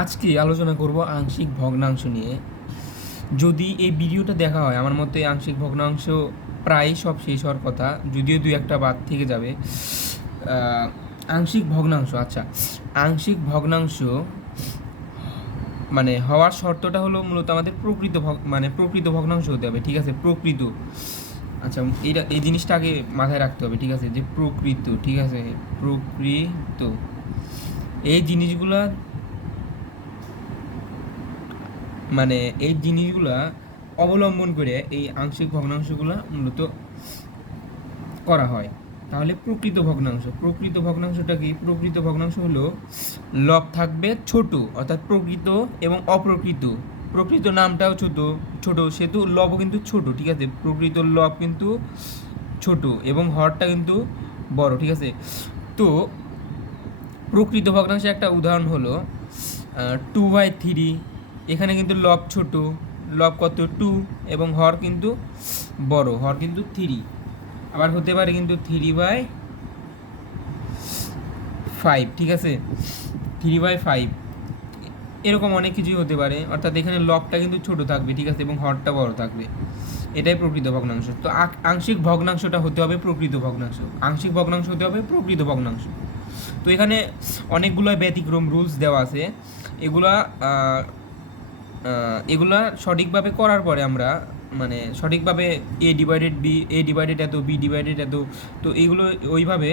আজকে আলোচনা করব আংশিক ভগ্নাংশ নিয়ে। যদি এই ভিডিওটা দেখা হয়, আমার মতে আংশিক ভগ্নাংশ প্রায় সব শেষ হওয়ার কথা, যদিও দুই একটা বাদ থেকে যাবে। আংশিক ভগ্নাংশ, আচ্ছা, আংশিক ভগ্নাংশ মানে হওয়ার শর্তটা হলো মূলত আমাদের প্রকৃত ভগ্নাংশ হতে হবে, ঠিক আছে? প্রকৃত, আচ্ছা, এই জিনিসটা আগে মাথায় রাখতে হবে, ঠিক আছে? যে প্রকৃত, ঠিক আছে, প্রকৃত, এই জিনিসগুলা এই জিনিসগুলা অবলম্বন করে এই আংশিক ভগ্নাংশগুলো মূলত করা হয়। তাহলে প্রকৃত ভগ্নাংশটা কি? প্রকৃত ভগ্নাংশ হলো লব থাকবে ছোট, অর্থাৎ প্রকৃত এবং অপ্রকৃত। প্রকৃত নামটাও ছোট সেহেতু লবও কিন্তু ছোট, ঠিক আছে? প্রকৃত লব কিন্তু ছোট এবং হরটা কিন্তু বড়, ঠিক আছে? তো প্রকৃত ভগ্নাংশের একটা উদাহরণ হলো 2/3। এখানে কিন্তু লব ছোট, লব কত? 2, এবং হর কিন্তু বড়, হর কিন্তু 3। আবার হতে পারে কিন্তু 3/5, ঠিক আছে? 3/5 এরকম অনেক কিছুই হতে পারে, অর্থাৎ এখানে লবটা কিন্তু ছোট থাকবে, ঠিক আছে, এবং হরটা বড় থাকবে। এটাই প্রকৃত ভগ্নাংশ। তো আংশিক ভগ্নাংশটা হতে হবে প্রকৃত ভগ্নাংশ, আংশিক ভগ্নাংশ হতে হবে প্রকৃত ভগ্নাংশ। তো এখানে অনেকগুলো ব্যতিক্রম রুলস দেওয়া আছে। এগুলা এগুলা সঠিকভাবে করার পরে আমরা সঠিকভাবে এ ডিভাইডেড এত, বি ডিভাইডেড এত, তো এইগুলো ওইভাবে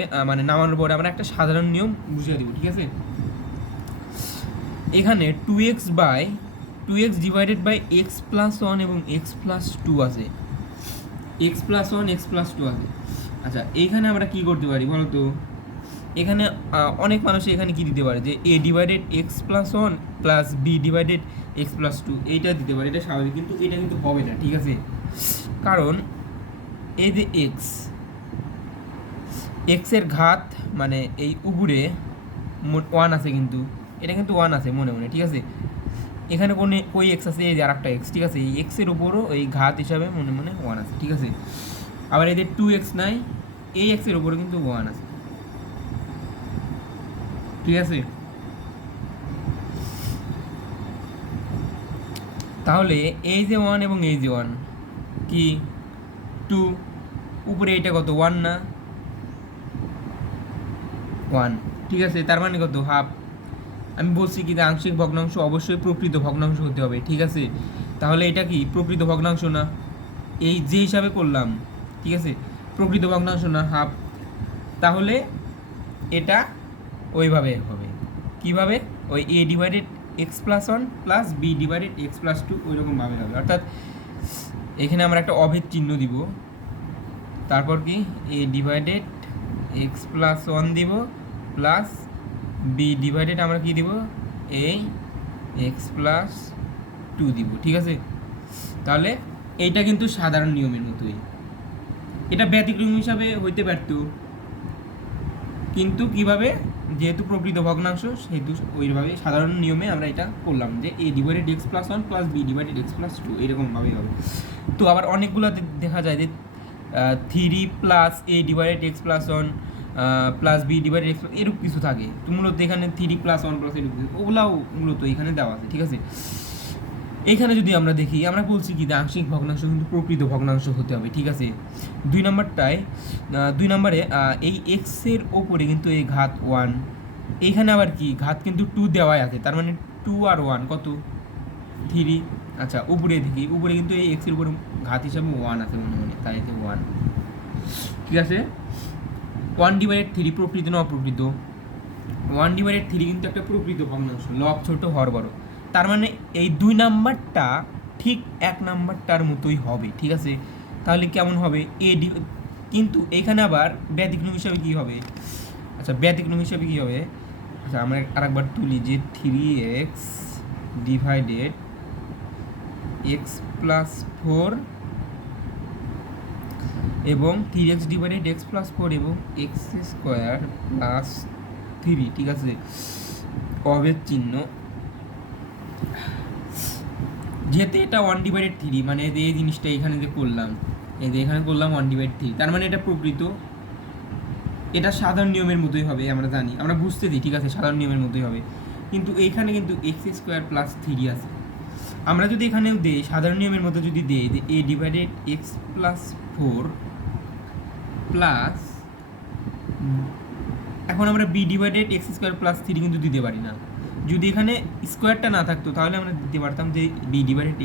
নামানোর পরে আমরা একটা সাধারণ নিয়ম বুঝিয়ে দেবো, ঠিক আছে? এখানে 2x ডিভাইডেড বাই x+1 এবং x+2 আছে, x+1 x+2 আছে। আচ্ছা, এইখানে আমরা কি করতে পারি বলো তো? এখানে অনেক মানুষ এখানে কি দিতে পারে যে a divided x+1 plus b divided x+2 এইটা দিতে পারে, এটা স্বাভাবিক, কিন্তু এটা কিন্তু হবে না, ঠিক আছে? কারণ এই যে x এর ঘাত এই উপরে 1 আছে, কিন্তু এটা কিন্তু 1 আছে মনে মনে, ঠিক আছে? এখানে কই x আছে? এই যে আরেকটা x, ঠিক আছে? এই x এর উপরও এই ঘাত হিসাবে মনে মনে 1 আছে, ঠিক আছে? আবার এই যে 2x নাই, এই x এর উপরে কিন্তু 1 আছে, ঠিক আছে? তাহলে এই যে 1 এবং এই যে 1 কি 2, উপরে এইটা কত? 1 না? 1, ঠিক আছে? তার মানে কত? হাফ। আমি বলছি কি যে আংশিক ভগ্নাংশ অবশ্যই প্রকৃত ভগ্নাংশ হতে হবে, ঠিক আছে? তাহলে এটা কি প্রকৃত ভগ্নাংশ না? এই যে হিসাবে করলাম, ঠিক আছে, প্রকৃত ভগ্নাংশ না, হাফ। তাহলে এটা ওইভাবে হবে, কিভাবে? ওই a divided x+1 plus b divided x+2 ওইরকমভাবে হবে। অর্থাৎ এখানে আমরা একটা অভেদ চিহ্ন দিব, তারপর কি a ডিভাইডেড x+1 দিব প্লাস b ডিভাইডেড আমরা কি দিব? এই x+2 দিব, ঠিক আছে? তাহলে এইটা কিন্তু সাধারণ নিয়মের মতোই, এটা ব্যতিক্রম হিসাবে হইতে পারত, কিন্তু কিভাবে? যেহেতু প্রকৃত ভগ্নাংশ সেহেতু ওইভাবে সাধারণ নিয়মে আমরা এটা করলাম যে a divided x+1 plus b divided x+2 এরকমভাবেই হবে। তো আবার অনেকগুলো দেখা যায় যে 3 plus a divided x+1 plus b divided x এরকম কিছু থাকে। তো মূলত এখানে 3+1 প্লাস এরকম ওগুলাও মূলত এখানে দেওয়া আছে, ঠিক আছে? এইখানে যদি আমরা দেখি, আমরা বলছি কি যে আংশিক ভগ্নাংশ কিন্তু প্রকৃত ভগ্নাংশ হতে হবে, ঠিক আছে? 2 নম্বরে এই x এর ওপরে কিন্তু এই ঘাত 1, এইখানে আবার কি ঘাত কিন্তু 2 দেওয়াই আছে, তার মানে 2 আর 1 কত? 3। আচ্ছা, উপরে দেখি, উপরে কিন্তু এই x এর উপরে ঘাত হিসাবে 1 আছে মনে মনে, তাই 1, ঠিক আছে? 1/3 প্রকৃত না অপ্রকৃত? 1/3 কিন্তু একটা প্রকৃত ভগ্নাংশ, লব ছোট হর বড়। তার মানে এই 2 নাম্বারটা ঠিক 1 নাম্বারটার মতোই হবে, ঠিক আছে? তাহলে কেমন হবে? কিন্তু এখানে আবার ব্যতিক্রম হিসাবে কি হবে? আচ্ছা, ব্যতিক্রম হিসাবে কি হবে? আচ্ছা, আমরা আরেকবার তুলি যে 3x ডিভাইডেড x+4 এবং 3x ডিভাইডেড x+4 এবং x² প্লাস 3, ঠিক আছে? অভেদ চিহ্ন, যেহেতু এটা 1/3 মানে এই জিনিসটা এখানে যে করলাম, এই যে এখানে করলাম 1/3, তার মানে এটা প্রকৃত, এটা সাধারণ নিয়মের মতোই হবে, আমরা জানি, আমরা বুঝতেছি, ঠিক আছে, সাধারণ নিয়মের মতোই হবে। কিন্তু এইখানে কিন্তু এক্স স্কোয়ার প্লাস থ্রি আছে। আমরা যদি এখানেও দিই সাধারণ নিয়মের মতো, যদি দিই যে এ divided x plus four plus, এখন আমরা B divided x square plus three কিন্তু দিতে পারি না। যদি এখানে স্কোয়ারটা না থাকতো তাহলে আমরা দিতে পারতাম যে b divided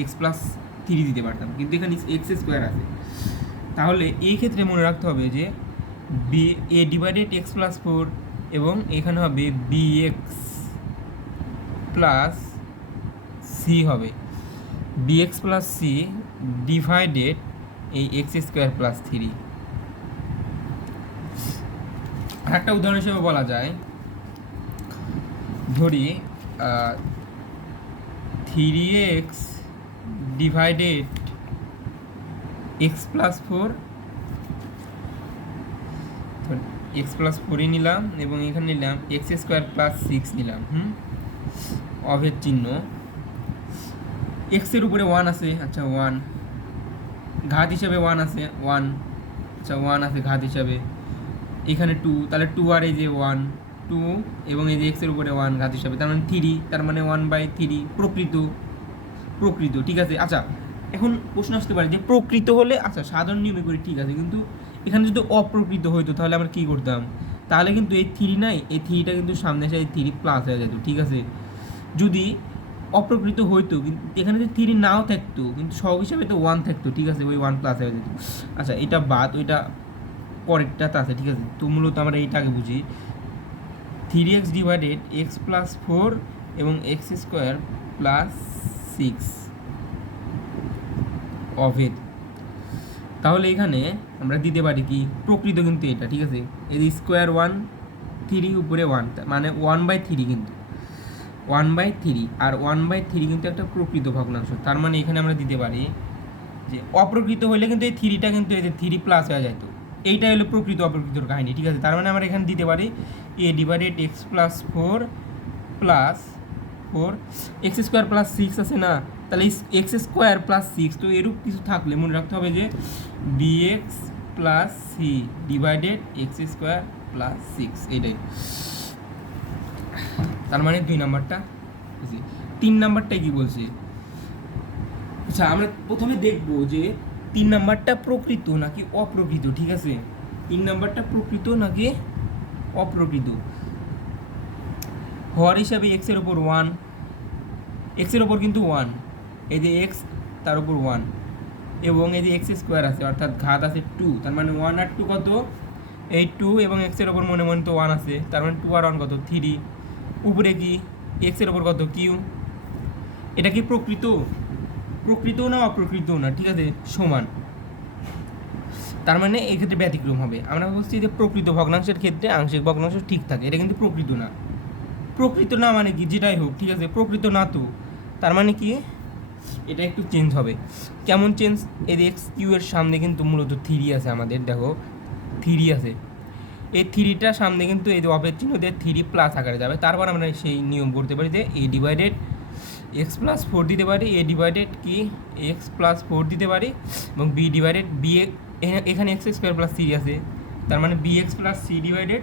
x plus three দিতে পারতাম, কিন্তু এখানে এক্স স্কোয়ার আছে। তাহলে এই ক্ষেত্রে মনে রাখতে হবে যে B A divided x plus four এবং এখানে হবে বি এক্স প্লাস সি হবে B x plus C divided এই এক্স স্কোয়ার প্লাস থ্রি। আর একটা উদাহরণ হিসেবে বলা যায়, ধরি three X divided x plus four, X plus ফোরই নিলাম এবং এখানে নিলাম এক্স স্কোয়ার প্লাস সিক্স নিলাম, অভেদ চিহ্ন, এক্সের উপরে ওয়ান আছে, আচ্ছা ওয়ান, ঘাত হিসাবে ওয়ান আছে, ওয়ান, আচ্ছা ওয়ান আছে ঘাত হিসাবে, এখানে টু, তাহলে টু আর এই যে ওয়ান, টু এবং এই যে এক্সের উপরে ওয়ান ঘাত হিসাবে, তার মানে থ্রি, তার মানে 1/3 প্রকৃত, ঠিক আছে। আচ্ছা এখন প্রশ্ন আসতে পারে যে প্রকৃত হলে, আচ্ছা সাধারণ নিয়মে করি, ঠিক আছে, কিন্তু এখানে যদি অপ্রকৃত হইতো তাহলে আমরা কী করতাম, তাহলে কিন্তু এই থ্রি নাই, এই থ্রিটা কিন্তু সামনে এসে এই থ্রি প্লাস হয়ে যেত, ঠিক আছে। যদি অপ্রকৃত হইতো কিন্তু এখানে যদি থ্রি নাও থাকতো কিন্তু সহগ হিসাবে তো ওয়ান থাকতো, ঠিক আছে, ওই ওয়ান প্লাস হয়ে যেত। আচ্ছা এটা বাদ, ওইটা পরেরটাতে আছে, ঠিক আছে। তো মূলত আমরা এইটাকে বুঝি, three X divided x plus four এবং এক্স স্কোয়ার প্লাস সিক্স অভেদ। তাহলে এখানে আমরা দিতে পারি কি প্রকৃত, কিন্তু এটা ঠিক আছে, এই স্কোয়ার ওয়ান, থ্রি উপরে ওয়ান, মানে 1/3, কিন্তু 1/3, আর 1/3 কিন্তু একটা প্রকৃত ভগ্নাংশ। তার মানে এখানে আমরা দিতে পারি যে অপ্রকৃত হলে কিন্তু এই থ্রিটা কিন্তু এই যে থ্রি প্লাস হয়ে যেত, এইটা হলো প্রকৃত অপ্রকৃতর কাহিনী, ঠিক আছে। তার মানে আমরা এখানে দিতে পারি এ divided x plus four plus four, X square plus six আছে না, তাহলে এক্স স্কোয়ার প্লাস সিক্স, তো এরূপ কিছু থাকলে মনে রাখতে হবে যে b x plus C divided x square plus six, এইটাই। তার মানে 2 নাম্বারটা। 3 নাম্বারটাই কি বলছে, আচ্ছা আমরা প্রথমে দেখব যে 3 নাম্বারটা প্রকৃত নাকি অপ্রকৃত, ঠিক আছে। 3 নাম্বারটা প্রকৃত নাকি অপ্রকৃত। হর হিসাবে এক্সের ওপর ওয়ান, এক্সের ওপর কিন্তু ওয়ান, এই যে এক্স তার উপর ওয়ান, এবং এই যে এক্স স্কোয়ার আছে অর্থাৎ ঘাত আছে টু, তার মানে ওয়ান আর টু কত, এই টু, এবং এক্সের ওপর মনে মনে তো ওয়ান আছে, তার মানে টু আর ওয়ান কত, থ্রি, উপরে কি এক্সের ওপর কত কিউ। এটা কি প্রকৃত, প্রকৃত না অপ্রকৃত না, ঠিক আছে, সমান। তার মানে এক্ষেত্রে ব্যতিক্রম হবে। আমরা বলছি যে প্রকৃত ভগ্নাংশের ক্ষেত্রে আংশিক ভগ্নাংশ ঠিক থাকে, এটা কিন্তু প্রকৃত না। প্রকৃত না মানে কি, যেটাই হোক, ঠিক আছে, প্রকৃত না তো, তার মানে কি এটা একটু চেঞ্জ হবে। কেমন চেঞ্জ, এর এক্স কিউ এর সামনে কিন্তু মূলত থ্রি আছে, আমাদের দেখো থ্রি আছে, এই থ্রিটার সামনে কিন্তু এই যে অপের চিহ্ন দিয়ে থ্রি প্লাস আকারে যাবে। তারপর আমরা সেই নিয়ম করতে পারি যে এ ডিভাইডেড এক্স প্লাস ফোর দিতে পারি, এ ডিভাইডেড কি এক্স প্লাস ফোর দিতে পারি, এবং বি ডিভাইডেড বি, এখানে এক্স স্কোয়ার প্লাস থ্রি আছে, তার মানে b x plus C divided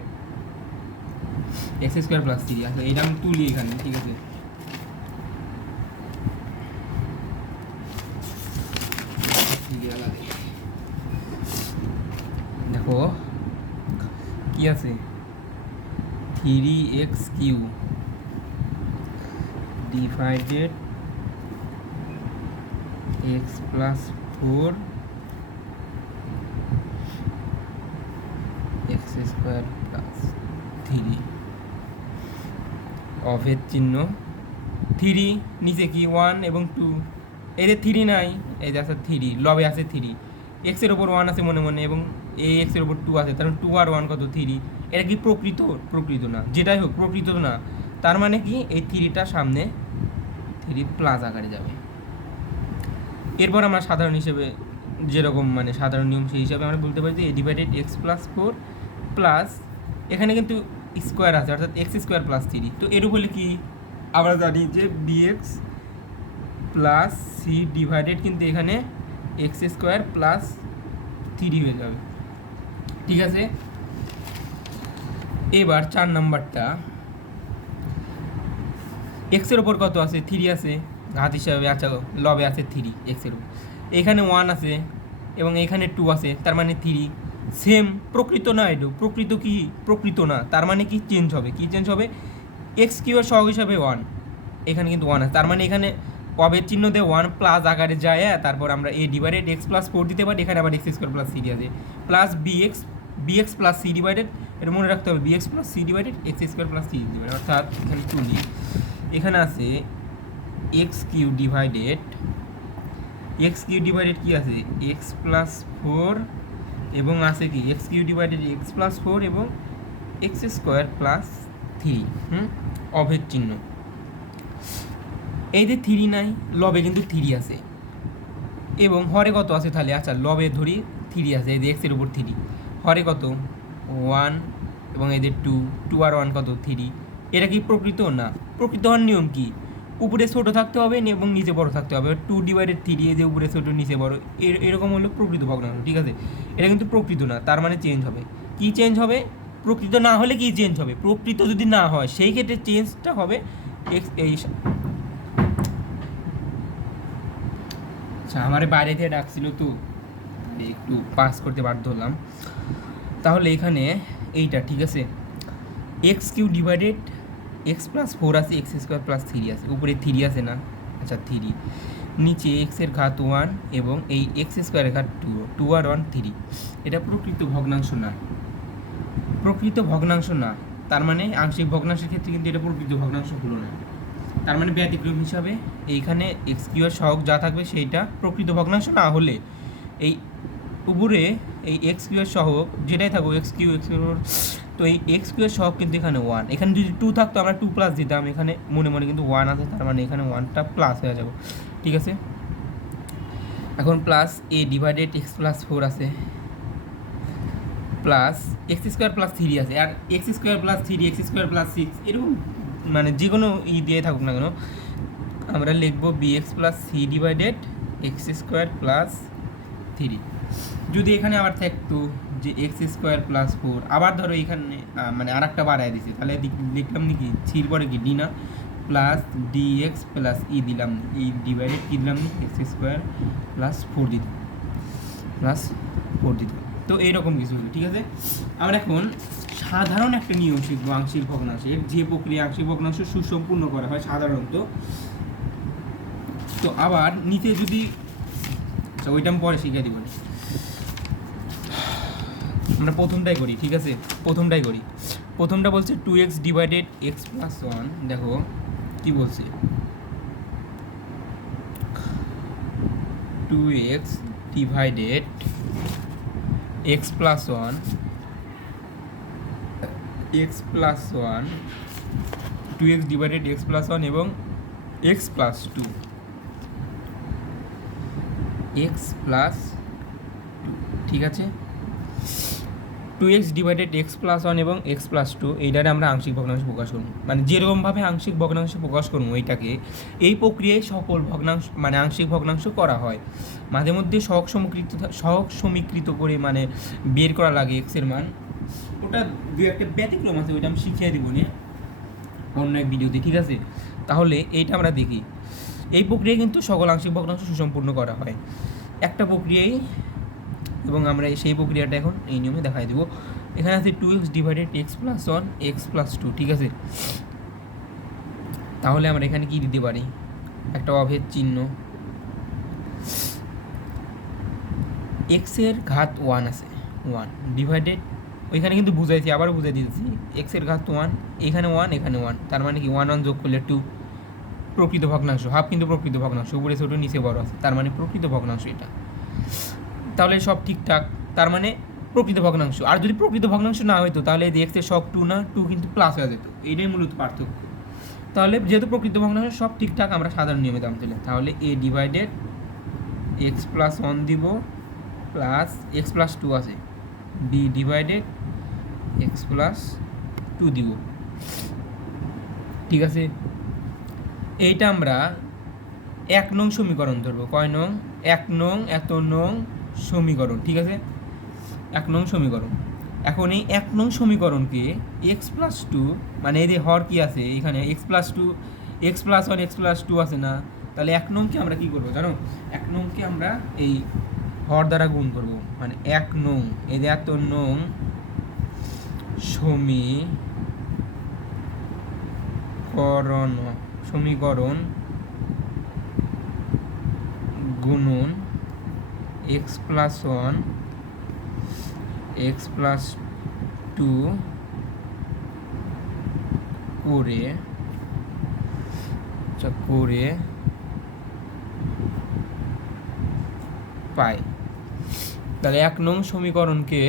x square plus three আছে। এটা আমি তুলি এখানে, ঠিক আছে। দেখো কি আছে, three X Q divided x plus four X square plus three, অভেদ চিহ্ন, থ্রি নিচে কি ওয়ান এবং টু, এই যে থ্রি নাই, এই যে আছে থ্রি, লবে আছে থ্রি, এক্সের ওপর ওয়ান আছে মনে মনে, এবং এই এক্সের ওপর টু আছে, তার টু আর ওয়ান কত থ্রি। এটা কি প্রকৃত, প্রকৃত না, যেটাই হোক প্রকৃত না। তার মানে কি এই থ্রিটা সামনে থ্রি প্লাস আকারে যাবে। এরপর আমরা সাধারণ হিসেবে যেরকম মানে সাধারণ নিয়ম সেই হিসাবে আমরা বলতে পারি যে এ divided x plus four plus, এখানে কিন্তু স্কোয়ার আছে অর্থাৎ এক্স স্কোয়ার প্লাস থ্রি, তো এর হলে কি আমরা জানি যে বিএক্স প্লাস সি ডিভাইডেড কিন্তু এখানে এক্স স্কোয়ার প্লাস থ্রি হয়ে যাবে, ঠিক আছে। এবার 4 নাম্বারটা, এক্সের ওপর কত আছে? 3 আছে, ঘাত হিসাবে আচ্ছা লবে আছে 3 এক্সের উপর, এখানে 1 আছে এবং এখানে 2 আছে, তার মানে 3 সেম। প্রকৃত না, এটা প্রকৃত কি? প্রকৃত না, তার মানে কি চেঞ্জ হবে? কি চেঞ্জ হবে? এক্স কিউবের সহগ হিসাবে 1, এখানে কিন্তু 1 আছে, তার মানে এখানে অবের চিহ্ন দিয়ে 1 প্লাস আকারে যায়, তারপর আমরা এ ডিভাইডেড এক্স প্লাস 4 দিতে পারি, এখানে আবার এক্স স্কোয়ার প্লাস সি আছে, plus b x plus C divided, এটা মনে রাখতে হবে, b x plus C divided x square plus C divided, অর্থাৎ এখানে তুলি, এখানে আছে এক্স কিউ ডিভাইডেড কি আছে? এক্স প্লাস 4 এবং আছে কি x Q divided x plus 4 এবং এক্স স্কোয়ার প্লাস 3, অভেদ চিহ্ন। এই যে 3 নাই, লবে কিন্তু 3 আছে এবং হরে কত আছে তাহলে? আচ্ছা লবে ধরি 3 আছে, এই যে এক্সের উপর 3, হরে কত? 1 এবং এই যে 2 আর 1 কত? 3। এটা কি প্রকৃত? না। প্রকৃত হওয়ার নিয়ম কি? উপরে ছোটো থাকতে হবে এবং নিচে বড় থাকতে হবে। 2 ডিভাইডেড 3, এই যে উপরে ছোটো নিচে বড়, এরকম হলো প্রকৃত ভগ্নাংশ, ঠিক আছে? এটা কিন্তু প্রকৃত না, তার মানে চেঞ্জ হবে। কি চেঞ্জ হবে? প্রকৃত না হলে কি চেঞ্জ হবে? প্রকৃত যদি না হয় সেই ক্ষেত্রে চেঞ্জটা হবে এক্স এই। আচ্ছা আমার বাইরে থেকে ডাকছিল তো একটু পাস করতে বাধ্য হলাম। তাহলে এখানে এইটা ঠিক আছে, x Q divided x plus 4 আছে, এক্স স্কোয়ার প্লাস 3 আছে, উপরে 3 আছে না? আচ্ছা 3, নিচে এক্সের ঘাত 1 এবং এই এক্স স্কোয়ারের ঘাত 2 আর 1 3। এটা প্রকৃত ভগ্নাংশ না, প্রকৃত ভগ্নাংশ না, তার মানে আংশিক ভগ্নাংশের ক্ষেত্রে কিন্তু এটা প্রকৃত ভগ্নাংশ হলো না। তার মানে ব্যতিক্রম হিসাবে এইখানে এক্স কিউ এর সহগ যা থাকবে সেইটা প্রকৃত ভগ্নাংশ না হলে এই উপরে এই এক্স কিউ এর সহগ যেটাই থাকুক এক্স কিউ তো এই এক্স কিউ এর সহগ কিন্তু এখানে 1, এখানে যদি 2 থাকতো আমরা 2 প্লাস দিতাম, এখানে মনে মনে কিন্তু 1 আছে, তার মানে এখানে 1টা প্লাস হয়ে যাবে, ঠিক আছে? এখন plus A divided x plus 4 আছে, প্লাস এক্স স্কোয়ার প্লাস 3 আছে, আর X square plus 3 X square plus 6 এরকম মানে যে কোনো দিয়ে থাকুক না কেন আমরা লিখবো b x plus C divided x square plus 3। যদি এখানে আবার থাকতো যে এক্স স্কোয়ার প্লাস 4, আবার ধরো এখানে মানে আর একটা বাড়ায় দিছে, তাহলে লিখলাম নাকি সির পরে কি ডি না, প্লাস ডিএক্স প্লাস ই দিলাম, ই ডিভাইডেড কী দিলাম, এক্স স্কোয়ার প্লাস 4 দিতাম, প্লাস 4 দিতাম। তো এইরকম কিছু হলো, ঠিক আছে? আমরা এখন সাধারণ একটা নিয়ম শিখবো আংশিক ভগ্নাংশের, যে প্রক্রিয়া আংশিক ভগ্নাংশ সুসম্পূর্ণ করা হয় সাধারণত। তো আবার নিচে যদি ওইটা আমি পরে শিখিয়ে দিব, আমরা প্রথমটাই করি, ঠিক আছে? প্রথমটাই করি। প্রথমটা বলছে 2x ডিভাইডেড এক্স প্লাস 1, দেখো কি বলছে, 2x divided x plus 1 2x divided x plus 1 এবং এক্স প্লাস 2 ঠিক আছে? 2x ডিভাইডেড এক্স প্লাস 1 এবং এক্স প্লাস 2 এইটারে আমরা আংশিক ভগ্নাংশ প্রকাশ করব, মানে যেরকমভাবে আংশিক ভগ্নাংশ প্রকাশ করবো এইটাকে, এই প্রক্রিয়ায় সকল ভগ্নাংশ মানে আংশিক ভগ্নাংশ করা হয়। মাঝে মধ্যে সহগ সমীকৃত করে মানে বের করা লাগে এক্সের মান, ওটা দু একটা ব্যতিক্রম আছে, ওইটা আমি শিখিয়ে দিব না অন্য এক ভিডিওতে, ঠিক আছে? তাহলে এইটা আমরা দেখি, এই প্রক্রিয়ায় কিন্তু সকল আংশিক ভগ্নাংশ সুসম্পূর্ণ করা হয় একটা প্রক্রিয়ায়, এবং আমরা সেই প্রক্রিয়াটা এখন এই নিয়মে দেখাই দেবো। এখানে আছে 2x divided x plus 1 x plus 2, ঠিক আছে? তাহলে আমরা এখানে কি দিতে পারি? একটা অভেদ চিহ্ন, এক্সের ঘাত 1 আছে, 1 ডিভাইডেড, ওইখানে কিন্তু বুঝাইছি, আবার বুঝাই দিয়েছি, এক্সের ঘাত 1, এখানে 1 এখানে 1, তার মানে কি 1 1 যোগ করলে 2, প্রকৃত ভগ্নাংশ, হাফ কিন্তু প্রকৃত ভগ্নাংশ, উপরে ছোট নিচে বড় আছে, তার মানে প্রকৃত ভগ্নাংশ এটা। তাহলে সব ঠিকঠাক, তার মানে প্রকৃত ভগ্নাংশ। আর যদি প্রকৃত ভগ্নাংশ না হইতো তাহলে এই এক্সের সব 2 না, 2 কিন্তু প্লাস হয়ে যেত, এইটাই মূলত পার্থক্য। তাহলে যেহেতু প্রকৃত ভগ্নাংশ সব ঠিকঠাক, আমরা সাধারণ নিয়মে দাম তুলে, তাহলে এ ডিভাইডেড এক্স প্লাস 1 দিব, প্লাস এক্স প্লাস 2 আছে, বি ডিভাইডেড এক্স প্লাস 2 দিব, ঠিক আছে? এইটা আমরা 1 নং সমীকরণ ধরবো, কয় নং? 1 নং, এত নং সমীকরণ, ঠিক আছে? 1 নং সমীকরণ। এখন এই 1 নং সমীকরণকে এক্স প্লাস টু, মানে এই যে হর কি আছে এখানে x plus two, x plus one x plus two আছে না, তাহলে 1 নংকে আমরা কি করবো জানো, 1 নংকে আমরা এই হর দ্বারা গুণ করব, মানে 1 নং এই যে এত নং সমীকরণ গুণন x plus one x plus two করে পাই। তাহলে 1 নং সমীকরণকে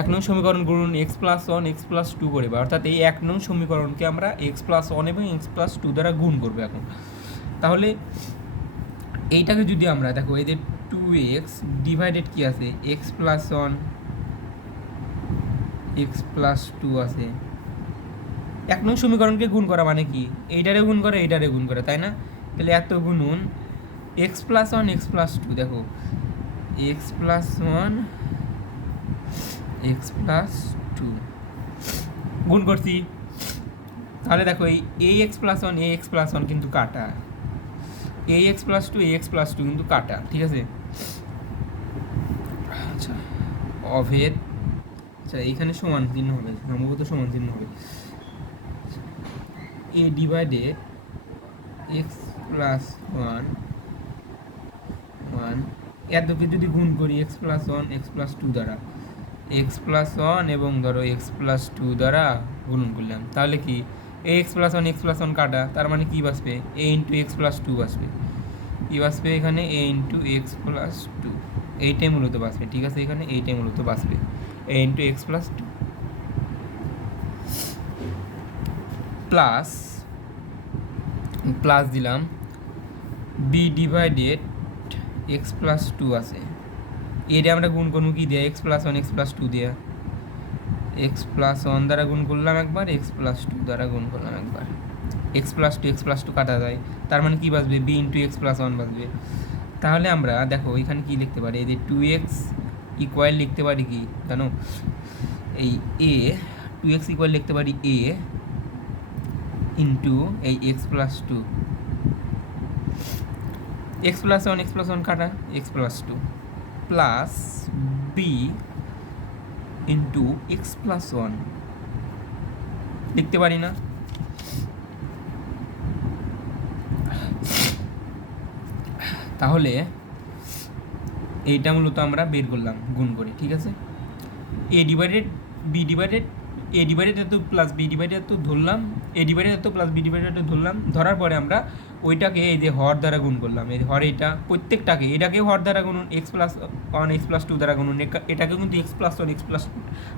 1 নং সমীকরণ গুণন x plus one x plus two করে পাই, অর্থাৎ এই 1 নং সমীকরণকে আমরা এক্স প্লাস ওয়ান এবং এক্স প্লাস টু দ্বারা গুণ করবো এখন। তাহলে এইটাকে যদি আমরা দেখো এই যে 2x ডিভাইডেড কি আছে x plus one x plus two আছে, 1 নং সমীকরণকে গুণ করা মানে কি এইটারে গুণ করে এইটারে গুণ করে, তাই না? তাহলে এত গুণন x plus one x plus two, দেখো X plus one x plus two গুণ করছি। তাহলে দেখো এই X plus one x plus one কিন্তু কাটা, এই X plus two x plus two কিন্তু কাটা, ঠিক আছে? আচ্ছা অভেদ, আচ্ছা এইখানে সমান চিহ্ন হবে, সম্ভবত সমান চিহ্ন হবে, A divided x plus one one, এতকে যদি গুণ করি X plus one x plus two দ্বারা, এক্স প্লাস ওয়ান এবং ধরো এক্স প্লাস টু দ্বারা গুণন করলাম, তাহলে কি এ এক্স প্লাস ওয়ান কাটা, তার মানে কি বাঁচবে A into x plus two বাঁচবে, কি বাঁচবে এখানে A into x plus two, এইটাই মূলত বাঁচবে, ঠিক আছে? এখানে এইটাই মূলত বাঁচবে A into x plus two plus দিলাম B divided x plus two আছে, এটা আমরা গুণ করবো কি দিয়ে X plus one x plus two দিয়ে, এক্স প্লাস ওয়ান দ্বারা গুণ করলাম একবার, এক্স প্লাস টু দ্বারা গুণ করলাম একবার, এক্স প্লাস টু কাটা যায়, তার মানে কি বাঁচবে b into x plus one বাঁচবে। তাহলে আমরা দেখো এখানে কি লিখতে পারি, এই যে 2x ইকুয়াল লিখতে পারি কি জানো, এই এ 2x ইকুয়াল লিখতে পারি এ ইন্টু এই X plus two, x plus one কাটা X plus two plus B into x plus one লিখতে পারি না? তাহলে এইটা মূলত আমরা বের করলাম গুণ করে, ঠিক আছে? এ ডিভাইডেড বি ডিভাইডেড এ ডিভাইডেড এত প্লাস বি ডিভাইডেড এত ধরলাম, এ ডিভাইডেড এত প্লাস বি ডিভাইডেড এত ধরলাম, ধরার পরে আমরা ওইটাকে এই যে হর দ্বারা গুণ করলাম, এই হর এইটা প্রত্যেকটাকে, এটাকেও হর দ্বারা গুনুন X plus one x plus two দ্বারা গুনুন, এটাকেও কিন্তু X plus one x plus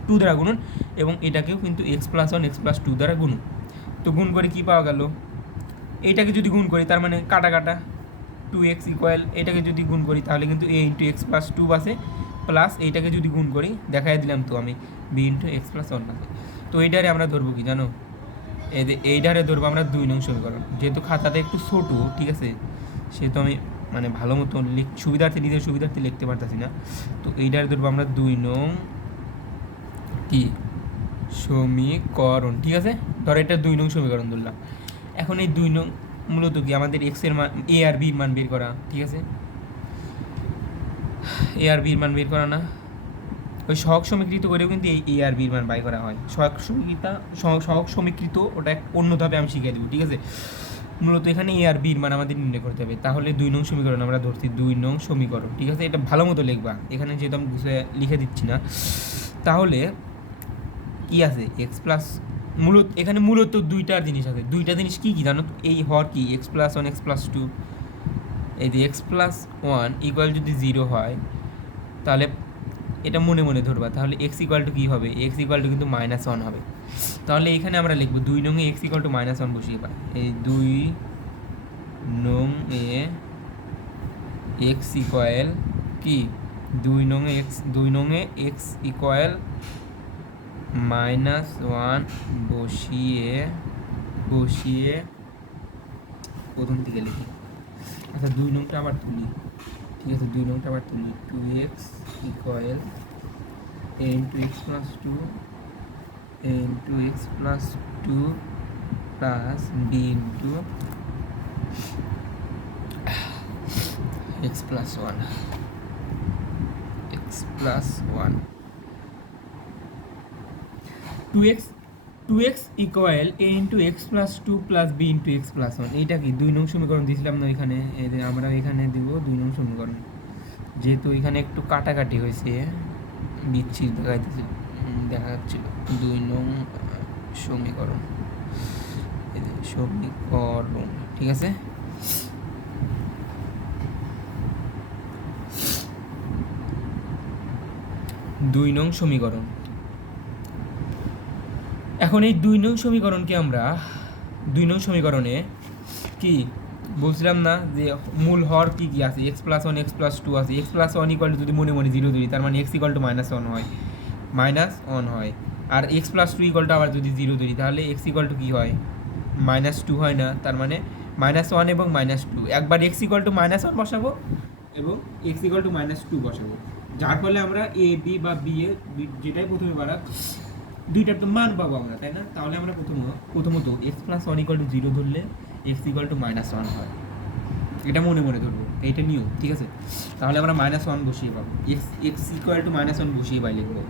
two দ্বারা গুনুন, এবং এটাকেও কিন্তু X plus one x plus two দ্বারা গুনুন। তো গুণ করে কী পাওয়া গেল, এইটাকে যদি গুণ করি তার মানে কাটা 2x ইকুয়াল, এটাকে যদি গুণ করি তাহলে কিন্তু a into x plus two বাসে, প্লাস এইটাকে যদি গুণ করি দেখাই দিলাম তো আমি b into x plus one বাসে। তো এইটারে আমরা ধরবো কি জানো, এইটারে ধরবো আমরা 2 নং সমীকরণ, যেহেতু খাতাটা একটু ছোটো, ঠিক আছে, সেহেতু আমি মানে ভালো মতো নিজের সুবিধার্থে লিখতে পারতেছি না, তো এইটারে ধরবো আমরা 2 নং কি সমীকরণ, ঠিক আছে? ধরো এটা 2 নং সমীকরণ ধরলাম। এখন এই 2 নং মূলত কি আমাদের এক্স এর মান এ আর বির মান বের করা, ঠিক আছে? এ আর বির মান বের করা না, ওই সহগ সমীকৃত করেও কিন্তু এই এ আর বির মান বাই করা হয়, সহগ সমীকৃত ওটা অন্যভাবে আমি শিখিয়ে দেবো, ঠিক আছে? মূলত এখানে এ আর বির মান আমাদের নির্ণয় করতে হবে। তাহলে 2 নং সমীকরণ আমরা ধরছি 2 নং সমীকরণ, ঠিক আছে? এটা ভালো মতো লিখবা, এখানে যেহেতু আমি বুঝে লিখে দিচ্ছি না। তাহলে কি আছে এক্স প্লাস, এখানে মূলত দুইটা জিনিস আছে, দুইটা জিনিস কি কি জানো, এই হর কি x plus one x plus two, এই যে এক্স প্লাস ওয়ান ইকুয়াল যদি 0 হয় তাহলে এটা মনে মনে ধরবা, তাহলে এক্স ইকুয়াল টু কী হবে, এক্স ইকুয়াল টু কিন্তু -1 হবে। তাহলে এখানে আমরা লিখবো 2 নং এ এক্স ইকুয়াল টু -1 বসিয়ে পাই, এই 2 নং এ এক্স ইকুয়াল কি 2 নং এ এক্স ইকুয়াল -1 বসিয়ে প্রথম থেকে লিখি। আচ্ছা 2 নংটা আবার তুলি, ঠিক আছে? 2 নংটা আবার তুলি, 2x equal a into x plus two a into x plus two plus B into x plus one, x plus one. Two x equal a into x plus two plus B into x plus one. এইটা কি 2 নং সমীকরণ দিয়েছিলাম না এখানে, আমরা এখানে দিব 2 নং সমীকরণ। যেহেতু এখানে একটু কাটাকাটি হয়েছে, বিচ্ছিন্ন দেখা যাচ্ছিল 2 নং সমীকরণ, সমীকরণ ঠিক আছে। দুই নং সমীকরণ। এখন এই 2 নং সমীকরণকে আমরা 2 নং সমীকরণে কি বলছিলাম না যে মূল হর কি কি আছে, x plus one x plus two আছে। এক্স প্লাস ওয়ান ইকুয়াল যদি মনে মনে 0 ধরি, তার মানে X equal to minus one হয়। আর X plus two equal to আবার যদি 0 ধরি, তাহলে এক্স ইকুয়াল টু কী হয়, -2 হয় না। তার মানে -1 এবং -2, একবার এক্স ইকুয়াল টু -1 বসাবো এবং এক্স ইকুয়াল টু -2 বসাবো, যার ফলে আমরা এ বি বা বি এ যেটাই প্রথমে পারা দুইটার তো মান পাবো আমরা, তাই না? তাহলে আমরা প্রথমত x plus one equal to 0 ধরলে এক্স ইকুয়াল টু -1 হয়, এটা মনে মনে ধরবো, এইটা নিয়ম ঠিক আছে। তাহলে আমরা -1 বসিয়ে পাবো, এক্স ইকুয়াল টু -1 বসিয়ে পাই লিখবো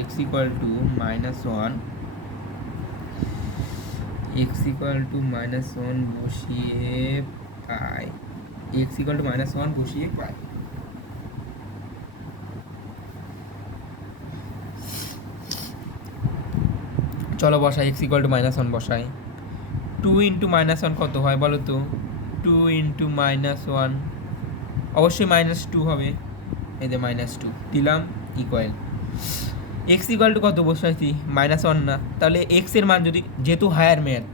x equal two -1, x equal two -1 বসিয়ে পাই, এক্স ইকুয়াল টু -1 বসিয়ে পাই। চলো বসাই, এক্স ইকুয়াল টু -1 বসাই। 2 ইন্টু -1 কত হয় বলো তো? 2 ইন্টু -1 অবশ্যই -2 হবে, এই যে -2 দিলাম ইকুয়াল। এক্স ইকুয়াল টু কত বসাইছি? -1 না, তাহলে এক্স এর মান যদি, যেহেতু হায়ার ম্যাথ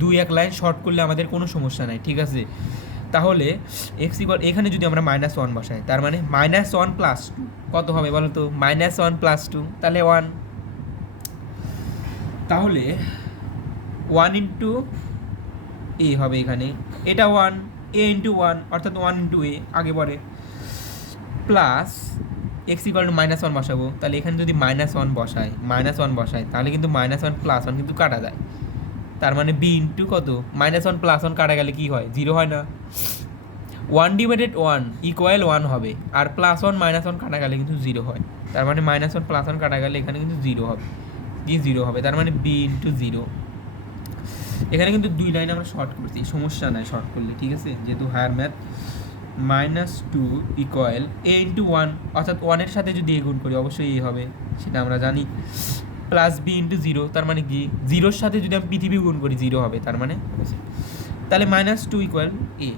2-1 লাইন শর্ট করলে আমাদের কোনো সমস্যা নাই ঠিক আছে। তাহলে এক্স ইকুয়াল এখানে যদি আমরা -1 বসাই, তার মানে -1 প্লাস 2 কত হবে বলো তো? -1 প্লাস 2 তাহলে 1। তাহলে 1 ইন্টু এ হবে এখানে, এটা 1, এ ইন্টু 1 অর্থাৎ 1 ইন্টু এ আগে পরে, প্লাস এক্স ইকুয়াল টু -1 বসাবো। তাহলে এখানে যদি -1 বসাই তাহলে কিন্তু -1 প্লাস 1 কিন্তু কাটা যায়, তার মানে বি ইন্টু কত? -1 প্লাস 1 কাটা গেলে কি হয়? 0 হয় না। 1 ডিভাইডেড 1 ইকুয়াল 1 হবে, আর +1 -1 কাটা গেলে কিন্তু 0 হয়, তার মানে -1 প্লাস 1 কাটা গেলে এখানে কিন্তু 0 হবে, কি 0 হবে, তার মানে বি ইন্টু 0। এখানে কিন্তু 2 লাইন আমরা শর্ট করছি, সমস্যা নাই শর্ট করলে ঠিক আছে, যেহেতু higher math. -2 equal a into 1, অর্থাৎ 1-এর সাথে যদি এ গুণ করি অবশ্যই এ হবে, সেটা আমরা জানি, প্লাস বি ইন্টু 0, তার মানে কি 0-এর সাথে যদি আমি পৃথিবী গুণ করি 0 হবে, তার মানে তাহলে -2 ইকুয়াল এ।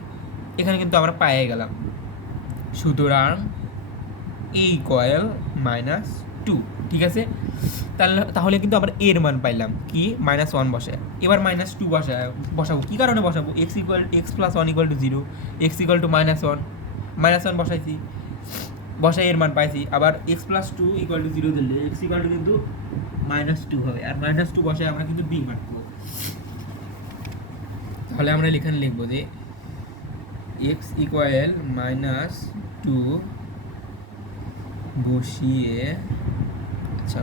এখানে কিন্তু আমরা পেয়ে গেলাম, সুতরাং এ ইকুয়াল -2 ঠিক আছে। তাহলে কিন্তু আমরা এর মান পাইলাম কি, -1 বসায়। এবার -2 বসাবো, কী কারণে বসাবো? X plus 1 equal to 0, x equal two -1 বসাইছি, বসাই এর মান পাইছি। আবার এক্স প্লাস 2 ইকুয়াল টু 0 দিলে এক্স ইকুয়াল টু কিন্তু -2 হবে, আর -2 বসায় আমরা কিন্তু বি মান পাবো। তাহলে আমরা এখানে লিখবো যে এক্স ইকুয়াল -2 বসিয়ে, আচ্ছা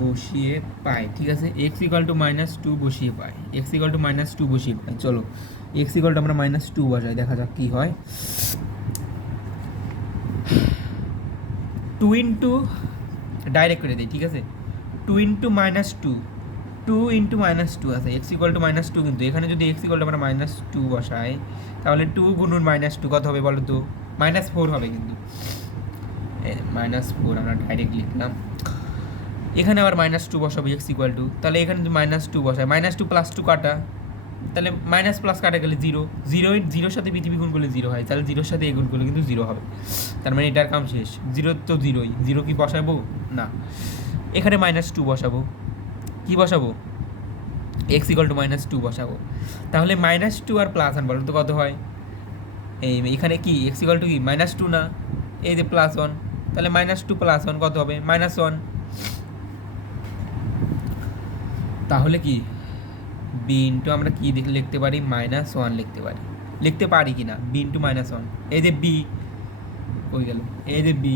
বসিয়ে পাই ঠিক আছে, এক্স ইকুয়াল টু -2 বসিয়ে পাই, এক্স ইকুয়াল টু -2 বসিয়ে পাই। চলো এক্স ইকুয়াল টু আমরা -2 বসাই, দেখা যাক কী হয়। 2 ইন্টু ডাইরেক্ট করে দিই ঠিক আছে, 2 ইন্টু -2, 2 ইন্টু -2 আছে, এক্স ইকুয়াল টু -2, কিন্তু এখানে যদি এক্স ইকুয়াল টু আমরা -2 বসাই, তাহলে 2 গুণুন -2 কত হবে বলো তো? -4 হবে, কিন্তু -4 আমরা ডাইরেক্ট লিখলাম। এখানে আবার -2 বসাবো এক্স ইকুয়াল টু, তাহলে এখানে যদি -2 বসাই, -2 প্লাস 2 কাটা, তাহলে মাইনাস প্লাস কাটা গেলে 0, 0-এর সাথে পৃথিবী গুণ করলে 0 হয়, তাহলে 0-এর সাথে এ গুণ করলে কিন্তু 0 হবে, তার মানে এটার কাম শেষ। 0 তো 0ই, 0 কি বসাবো না, এখানে -2 বসাবো, কি বসাবো? এক্স ইকুয়াল টু -2 বসাবো। তাহলে -2 আর +1 বলো তো কত হয়? এখানে কি এক্স ইকুয়াল টু কি -2 না, এই যে +1, তাহলে -2 + 1 কত হবে? -1। তাহলে কি বি ইন্টু আমরা কি লিখতে পারি? -1 লিখতে পারি কি না? বি ইন্টু -1, এই যে বি কই গেল, এই যে বি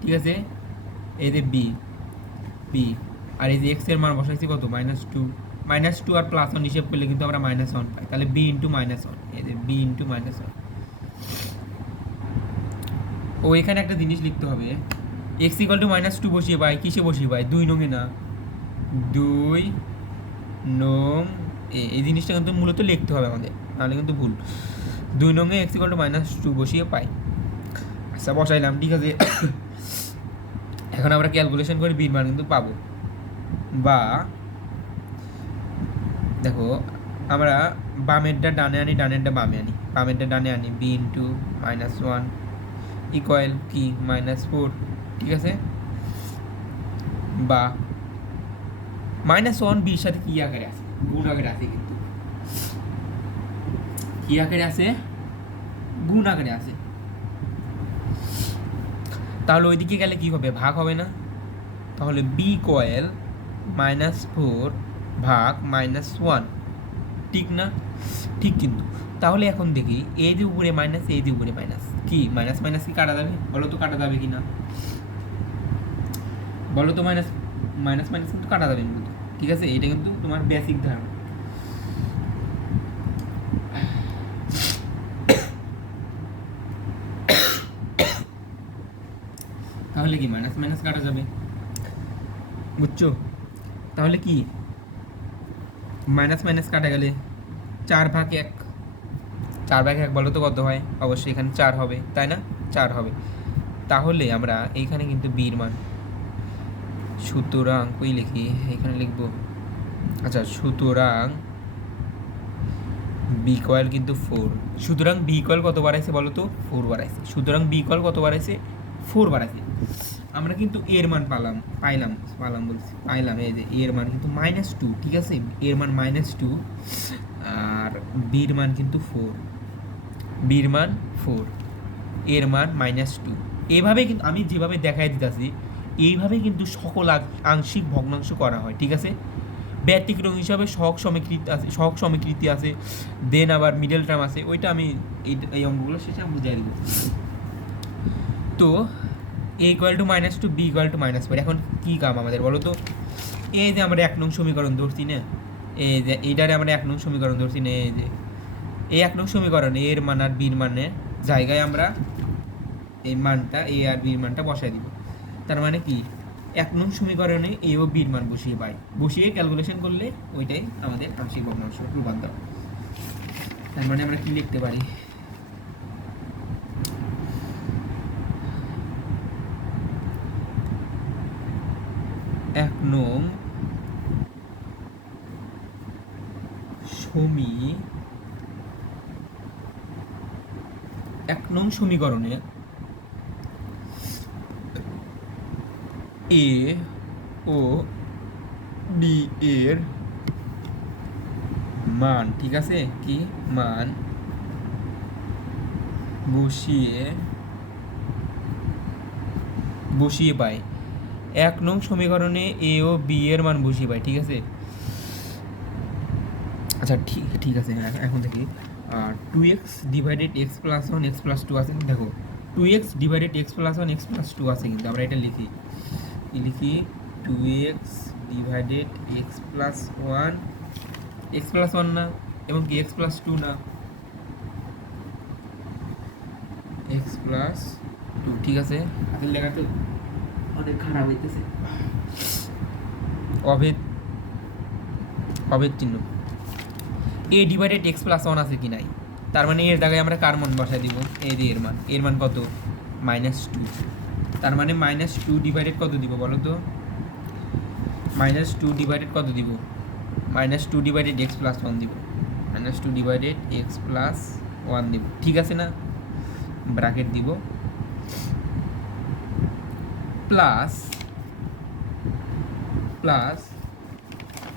ঠিক আছে, এই যে বি আর এই যে এক্স এর মান বসাইছি কত -2 আর +1 হিসেব করলে কিন্তু আমরা -1 পাই, তাহলে বি ইন্টু -1, এই যে বি ইন্টু -1। ও এখানে একটা জিনিস লিখতে হবে, এক্স ইকুয়াল টু -2 বসিয়ে পাই, কিসে বসিয়ে পাই, 2 নঙে না, 2 নং এই জিনিসটা কিন্তু মূলত লিখতে হবে আমাদের, নাহলে কিন্তু ভুল। 2 নঙে এক্স ইকুয়াল টু -2 বসিয়ে পাই। আচ্ছা বসাইলাম, ঠিক আছে। এখন আমরা ক্যালকুলেশন করে বির মান কিন্তু পাবো, বা দেখো আমরা বামেরটা ডানে আনি, ডানেরটা বামে আনি, বামেরটা ডানে আনি, বি ইন্টু -1 ইকুয়াল কি -4, ঠিক আছে। বা -1 বির সাথে কি আকারে আছে, গুণ আকারে আছে, কিন্তু কি আকারে আছে, গুণ আকারে আছে। তাহলে ওইদিকে গেলে কি হবে, ভাগ হবে না। তাহলে বি ইকুয়াল -4 ভাগ -1, ঠিক না, ঠিক। কিন্তু তাহলে এখন দেখি এই যে উপরে মাইনাস, এই যে উপরে মাইনাস, কি মাইনাস মাইনাস কি কাটা যাবে, বলো তো কাটা যাবে কি না, বলো তো। মাইনাস মাইনাস মাইনাস কিন্তু কাটা যাবে কিন্তু, ঠিক আছে। এটা কিন্তু তোমার বেসিক ধারণা। তাহলে কি মাইনাস মাইনাস কাটা যাবে, বুঝছো। তাহলে কি মাইনাস মাইনাস কাটা গেলে 4/1, 4/1 বলো তো কত হয়, অবশ্যই এখানে 4 হবে, তাই না, 4 হবে। তাহলে আমরা এইখানে কিন্তু বির মান, সুতরাং কই লিখি, এখানে লিখবো, আচ্ছা সুতরাং বি ইকুয়াল কিন্তু 4, সুতরাং বি ইকুয়াল কত বাড়াইছে বলো তো, 4 বাড়াইছে। সুতরাং বি ইকুয়াল কত বাড়াইছে, 4 বাড়াইছে। আমরা কিন্তু এর মান পাইলাম, এই যে এর মান কিন্তু -2, ঠিক আছে, এর মান -2 আর বির মান কিন্তু 4, বির মান 4, এর মান -2। এভাবে কিন্তু আমি যেভাবে দেখাই দিতেছি, এইভাবে কিন্তু সকল আংশিক ভগ্নাংশ করা হয়, ঠিক আছে। ব্যতিক্রম হিসাবে সহগ সমীকৃতি আছে, দেন আবার মিডল টার্ম আছে, ওইটা আমি এই অঙ্কগুলো শেষে আমি বুঝাই দিব। তো a equal to -2, b equal to -4। এখন কী কাম আমাদের বলো তো, এই যে আমরা 1 নং সমীকরণ ধরছি না, এই যে এইটারে আমরা 1 নং সমীকরণ ধরছি না, এই যে এই 1 নং সমীকরণে এর মান আর বির মানের জায়গায় আমরা এই মানটা, এ আর বির মানটা বসাই দিব। তার মানে কি 1 নং সমীকরণে এ ও বির মান বসিয়ে পাই, বসিয়ে ক্যালকুলেশন করলে ওইটাই আমাদের আংশিক ভগ্নাংশ রূপান্তর। তার মানে আমরা কি লিখতে পারি, এক নং সমীকরণে এ ও বি এর মান, ঠিক আছে, কি মান বসিয়ে পাই। 1 নং সমীকরণে এ ও বি এর মান বসিয়ে পাই, ঠিক আছে। আচ্ছা ঠিক আছে, এখন দেখি 2x divided x plus 1 x plus 2 আছে, দেখো 2x divided x plus 1 x plus 2 আছে, কিন্তু আমরা এটা লিখি 2x ডিভাইডেড x প্লাস 1 না, এবং কি x প্লাস 2 না, x প্লাস 2, ঠিক আছে। হাতের লেখা তো অনেক খারাপ হইতেছে, অভেদ চিহ্ন। a ডিভাইডেড x প্লাস 1 আছে কি নাই, তার মানে এর জায়গায় আমরা কার মান বসাই দিব, এই যে এর মান কত, -2। তার মানে -2 ডিভাইডেড কত দিব বলো তো, -2 ডিভাইডেড কত দিব, -2 ডিভাইডেড x প্লাস 1 দিব, -2 ডিভাইডেড x প্লাস 1 দিব, ঠিক আছে না, ব্র্যাকেট দিব, plus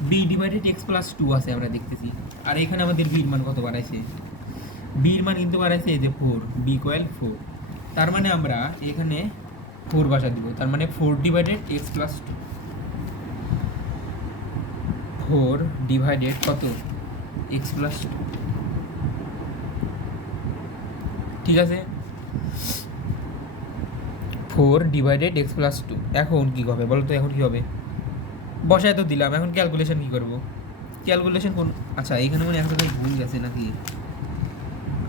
b divided x plus 2 আছে আমরা দেখতেছি। আর এখানে আমাদের বির মান কত বাড়াইছে, বির মান কিন্তু বাড়াইছে এই যে 4, b ইকুয়াল 4। তার মানে আমরা এখানে 4 বসা দিব, তার মানে 4 ডিভাইডেড x প্লাস 2, 4 ডিভাইডেড কত x প্লাস 2, ঠিক আছে। 4/x+2। এখন কী হবে বলো তো, এখন কী হবে? বসায় তো দিলাম, এখন ক্যালকুলেশন কী করবো? ক্যালকুলেশন কোন, আচ্ছা এখানে মানে এক জায়গায় ভুল গেছে নাকি?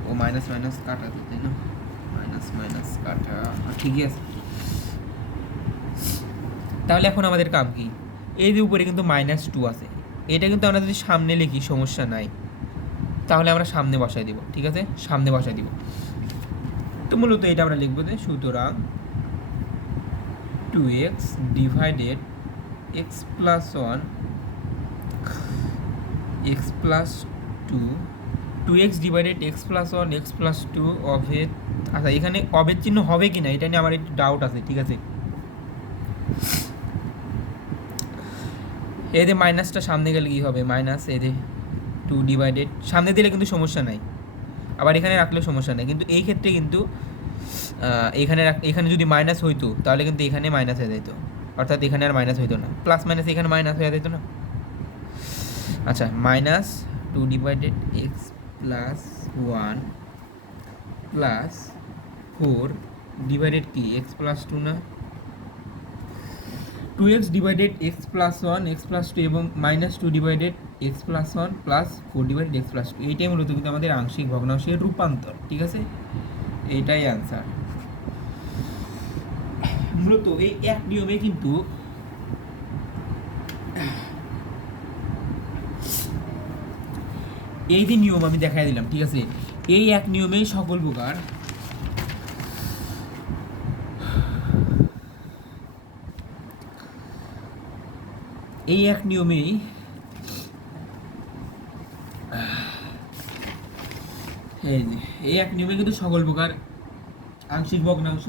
ও মাইনাস মাইনাস কাটা তো, তাই না? মাইনাস মাইনাস কাটা, ঠিকই আছে। তাহলে এখন আমাদের কাম কি? এই যে উপরে কিন্তু -2 আছে, এটা কিন্তু আমরা যদি সামনে লিখি সমস্যা নাই, তাহলে আমরা সামনে বসাই দিব, ঠিক আছে? সামনে বসাই দিব। তো মূলত এটা আমরা লিখবো যে সুতরাং 2x divided x+1 x+2 2x divided x+1 x+2 অভেদ, আচ্ছা এখানে অভেদ চিহ্ন হবে কি না এটা নিয়ে আমার একটু ডাউট আছে, ঠিক আছে? এই যে মাইনাসটা সামনে গেলে কী হবে? মাইনাস এই যে 2 ডিভাইডেড, সামনে দিলে কিন্তু সমস্যা নাই, আবার এখানে রাখলেও সমস্যা নেই, কিন্তু এই ক্ষেত্রে কিন্তু এখানে যদি মাইনাস হইতো তাহলে কিন্তু এখানে মাইনাস হয়ে যেত, অর্থাৎ এখানে আর মাইনাস হইতো না, প্লাস মাইনাস এখানে মাইনাস হয়ে যেত না। আচ্ছা -2 ডিভাইডেড x+1 প্লাস 4 ডিভাইডেড কি x+2 না, 2x ডিভাইডেড x+1 x+2 এবং -2 divided x+1 plus 4 divided x+2, এইটাই মূলত কিন্তু আমাদের আংশিক ভগ্নাংশের রূপান্তর, ঠিক আছে? এইটাই অ্যান্সার। মূলত এই এক নিয়মে কিন্তু এই যে নিয়ম আমি দেখাই দিলাম, ঠিক আছে? এই এক নিয়মেই সকল প্রকার এই এক নিয়মেই এই এক নিয়মে কিন্তু সকল প্রকার আংশিক ভগ্নাংশ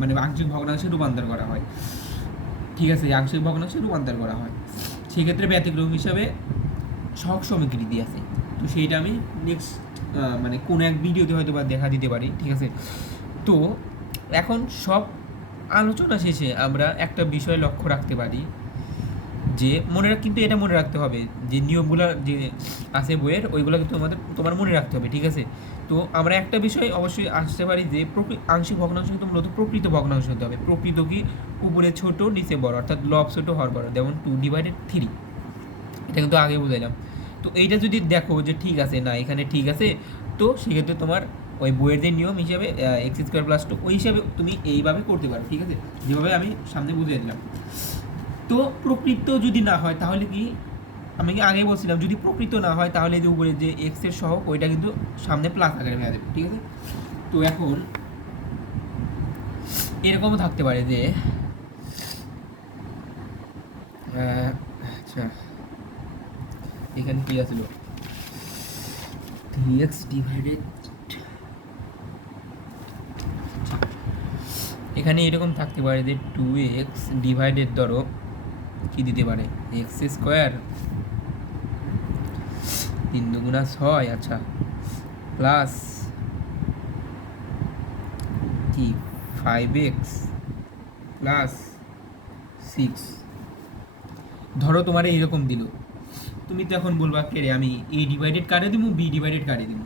মানে আংশিক ভগ্নাংশে রূপান্তর করা হয়, ঠিক আছে? আংশিক ভগ্নাংশে রূপান্তর করা হয়, সেক্ষেত্রে ব্যতিক্রম হিসাবে সহগ সমীকৃতি আছে, তো সেইটা আমি নেক্সট মানে কোনো এক ভিডিওতে হয়তো বা দেখা দিতে পারি, ঠিক আছে? তো এখন সব আলোচনা শেষে আমরা একটা বিষয় লক্ষ্য রাখতে পারি যে কিন্তু এটা মনে রাখতে হবে যে নিয়মগুলো যে আছে বইয়ের ওইগুলো কিন্তু তোমার মনে রাখতে হবে, ঠিক আছে? তো আমরা একটা বিষয় অবশ্যই আসতে পারি যে আংশিক ভগ্নাংশ কিন্তু মূলত প্রকৃত ভগ্নাংশ হতে হবে। প্রকৃত কি? উপরে ছোট নিচে বড়, অর্থাৎ লব ছোট হর বড়, যেমন 2/3, এটা কিন্তু আগে বুঝাইলাম। তো এইটা যদি দেখো যে ঠিক আছে না এখানে ঠিক আছে, তো সেক্ষেত্রে তোমার ওই বইয়ের যে নিয়ম হিসাবে x² + 2 ওই হিসাবে তুমি এইভাবে করতে পারো, ঠিক আছে? যেভাবে আমি সামনে বুঝিয়ে দিলাম। তো প্রকৃত যদি না হয় তাহলে কি, আমি কি আগেই বলছিলাম যদি প্রকৃত না হয় তাহলে যে উপরে যে এক্স এর সহগ ওইটা কিন্তু সামনে প্লাস আকারে হয়ে যাবে, ঠিক আছে? তো এখন এরকমও থাকতে পারে যে আচ্ছা এখানে কি আছিল 3x ডিভাইডেড, এখানে এরকম থাকতে পারে যে 2x ডিভাইডেড ধরো কি দিতে পারে x², 3 দুগুণা 6, আচ্ছা প্লাস কি 5x প্লাস 6। ধরো তোমার এইরকম দিল, তুমি তো এখন বলবা কে রে আমি a ডিভাইডেড কারে দিব b ডিভাইডেড কারে দিব,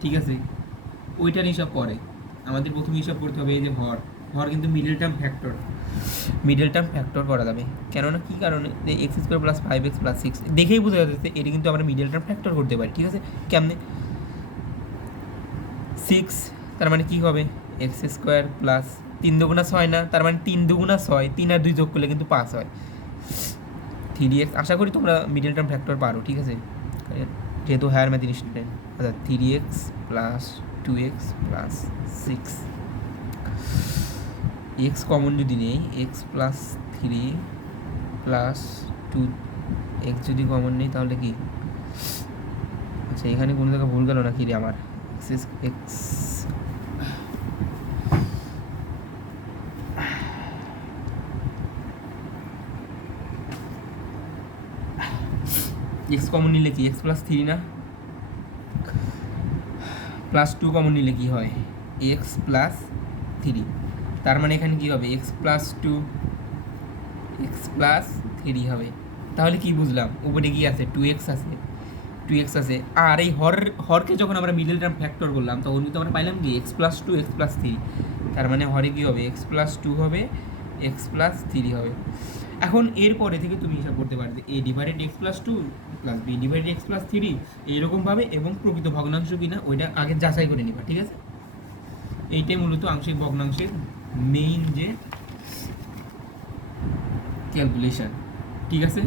ঠিক আছে? ওইটার হিসাব পরে আমাদের প্রথমে হিসাব করতে হবে এই যে ভর কিন্তু মিডল টার্ম ফ্যাক্টর করা যাবে, কেননা কি কারণে যে x² + 5x + 6 দেখেই বোঝা যাচ্ছে এটা কিন্তু আমরা মিডল টার্ম ফ্যাক্টর করতে পারি, ঠিক আছে? কেমনে? 6 তার মানে কি হবে x² প্লাস 3 দুগুণা 6 না, তার মানে 3 দুগুণা 6, 3 আর 2 যোগ করলে কিন্তু 5 হয়। 3x, আশা করি তোমরা মিডল টার্ম ফ্যাক্টর পারো, ঠিক আছে? যেহেতু হায়ার ম্যাথ স্টুডেন্ট। আচ্ছা 3x plus 2x plus 6, x common যদি নেই x প্লাস 3 প্লাস 2, x যদি কমন নেই তাহলে কি, আচ্ছা এখানে কোনো জায়গায় ভুল গেল না কি রে আমার, x কমন নিলে কি x প্লাস 3 না, প্লাস 2 কমন নিলে কি হয় x প্লাস 3, তার মানে এখানে কি হবে x প্লাস 2 x প্লাস 3 হবে। তাহলে কি বুঝলাম, উপরে কি আছে 2x আছে, আর এই হরকে যখন আমরা মিডল টার্ম ফ্যাক্টর করলাম তখন কিন্তু আমরা পাইলাম কি x প্লাস 2 x প্লাস 3, তার মানে হরে কী হবে এক্স প্লাস টু হবে, এক্স প্লাস থ্রি হবে। এখন এরপরে থেকে তুমি হিসাব করতে পারবে A divided x plus two plus B divided x plus three এইরকমভাবে, এবং প্রকৃত ভগ্নাংশ কিনা ওইটা আগে যাচাই করে নিবা, ঠিক আছে? এইটাই মূলত আংশিক ভগ্নাংশের মেইন যে ক্যালকুলেশন, ঠিক আছে?